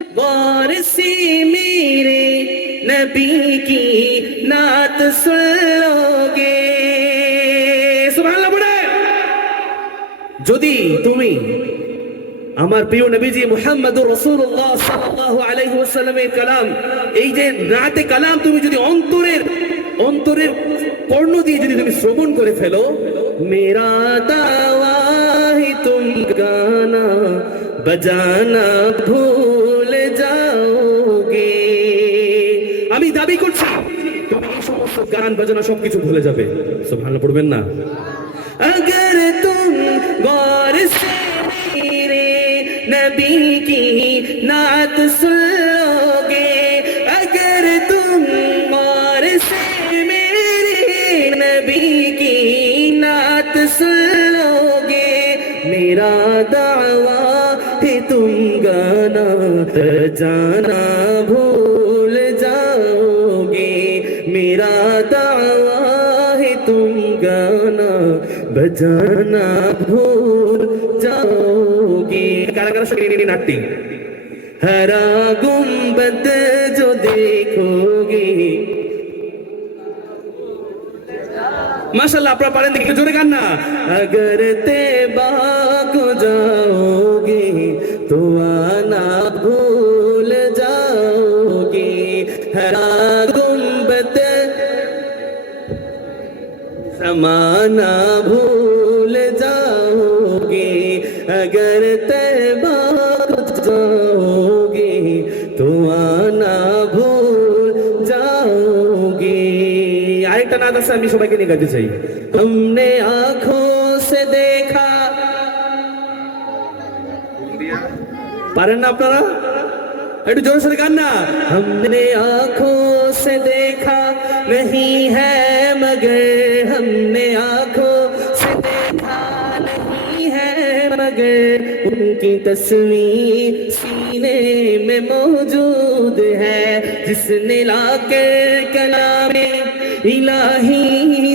गौर से मेरे नबी की नात सुन लोगे। सुबहानाल्लाह पढ़े। যদি তুমি আমার প্রিয় নবীজি মুহাম্মদুর রাসূলুল্লাহ সাল্লাল্লাহু আলাইহি ওয়াসাল্লামের কালাম, এই যে নাতে কালাম তুমি যদি অন্তরের কর্ণ দিয়ে যদি তুমি শ্রবণ করে ফেলো, মেরা দাওয়া হি তুম গানা বাজানা ভুল যাওগে। আমি দাবি করছি তুমি এই সমস্ত গান বাজনা সবকিছু ভুলে যাবে। সুবহানাল্লাহ পড়বেন না? अगर तुम गौर से मेरे नबी की नात सुन लोगे, अगर तुम गौर से मेरे नबी की नात सुन लोगे, मेरा दावा है तुम गाना जाना भूल जाओगे, मेरा दावा है तुम गाना बजाना भूल जाओगे। कारा कारा शक्ति नाट्य हरा गुंबद जो देखोगे। माशाल्लाह আপনারা পারেন দেখি জোরে গান না। अगर तैबा को जाओगे तो आना भूल जाओगे, हरा गुंबद समाना भूल जाओगे, अगर तैबा जाओगे तो आना भूल जाओगे। আরেকটা নাত আছে আমি সবাইকে নিয়ে গাইতে চাই। हमने आंखों से देखा, পারেন না আপনারা? একটু জোরে সোরে গান না। हमने आंखों से देखा नहीं है मगर, हमने आंखों से देखा नहीं है मगर, उनकी तस्वीर सीने में मौजूद है, जिसने लाकर कलामे इलाही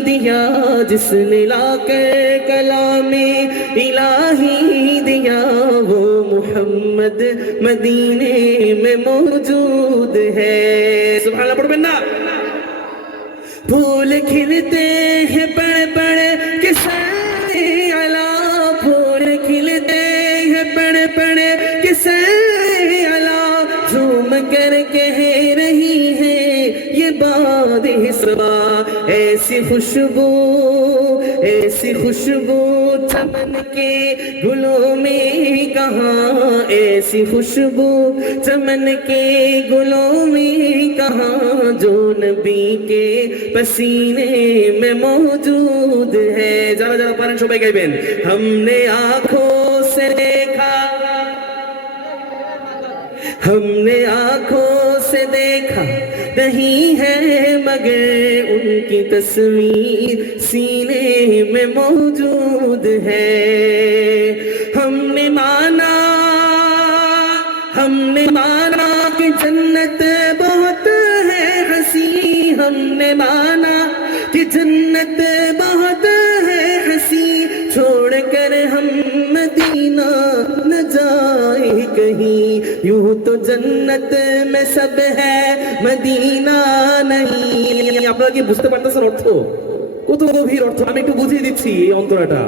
दिया, जिसने लाकर कलामे इलाही दिया, वो मोहम्मद मदीने में मौजूद है। सुभान पढ़ ना। फूल खिलते हैं बड़े बड़े किसने अला, फूल खिलते हैं बड़े बड़े किसने अला, झूम कर कह रही है ये बात हिस्सा, ऐसी खुशबू चमन के गुलों में कहाँ, ऐसी खुशबू चमन के गुलों में कहाँ, जो नबी के पसीने में मौजूद है। जरा जरा पारें सबाई गाइबेन। हमने आंखों से देखा, हमने आंखों से देखा नहीं है मगर, उनकी तस्वीर सीने में मौजूद है। हमने माना कि जन्नत बहुत है हंसी, हमने माना कि जन्नत बहुत है हंसी, छोड़ कर हम मदीना न जाए कहीं, यूं तो जन्नत में सब है मदीना नहीं। আপনারা কি বুঝতে পারতেছেন অর্থ? কত গভীর অর্থ, আমি একটু বুঝিয়ে দিচ্ছি এই অন্তরাটা।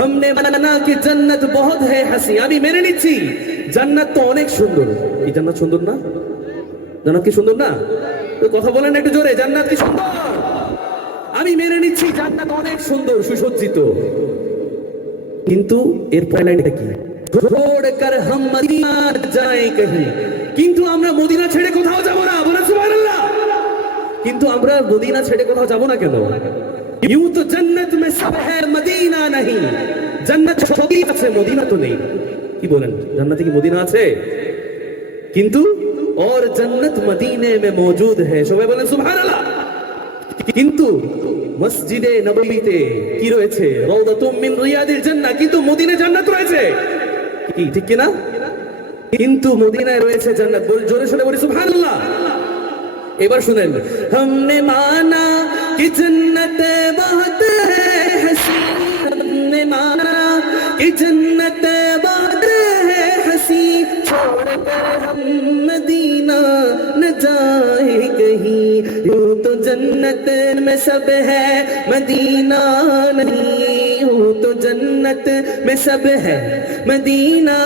हमने माना कि जन्नत बहुत है हंसी, আমি মেনে নিচ্ছি জান্নাত তো অনেক সুন্দর। কি জান্নাত সুন্দর না? জান্নাত কি সুন্দর না? তো কথা বলেন একটু জোরে, জান্নাত কি সুন্দর? আমি মেনে নিচ্ছি জান্নাত অনেক সুন্দর সুসজ্জিত, কিন্তু এর পরের লাইনটা কি? छोड़कर हम मदीना जाए कहीं, কিন্তু আমরা মদিনা ছেড়ে কোথাও যাব না। বলেন সুবহানাল্লাহ। কিন্তু আমরা মদিনা ছেড়ে কোথাও যাব না কেন? यूं तो जन्नत में सब है मदीना नहीं, জান্নাত সবই আছে মদিনা তো নেই। কি বলেন, জান্নাতে কি মদিনা আছে? কিন্তু और जन्नत मदीने में मौजूद है। সবাই বলেন সুবহানাল্লাহ। কিন্তু মসজিদে নববীতে কি রয়েছে? রাউদাতুম মিন রিয়াদিল জান্নাহ, কিন্তু মদিনায় জান্নাত রয়েছে। কি ঠিক কি না? কিন্তু মদিনায় রয়েছে জান্নাত। বল জোরে শুনে বলি সুবহানাল্লাহ। এবার শুনেন। हमने माना कि जन्नत बहुत है हंसी, हमने माना कि जन्नत बहुत है हंसी, छोड़ अगर हम मदीना न जाए कहीं, यूं तो जन्नत में सब है मदीना नहीं, यूं तो जन्नत में सब है मदीना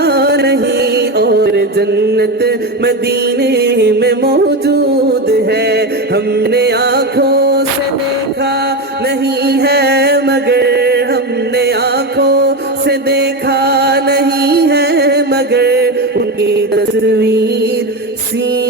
नहीं, और जन्नत मदीने में मौजूद है, हमने आँखों से देखा नहीं है मगर, हमने आँखों से देखा नहीं है मगर, उनकी तस्वीर सी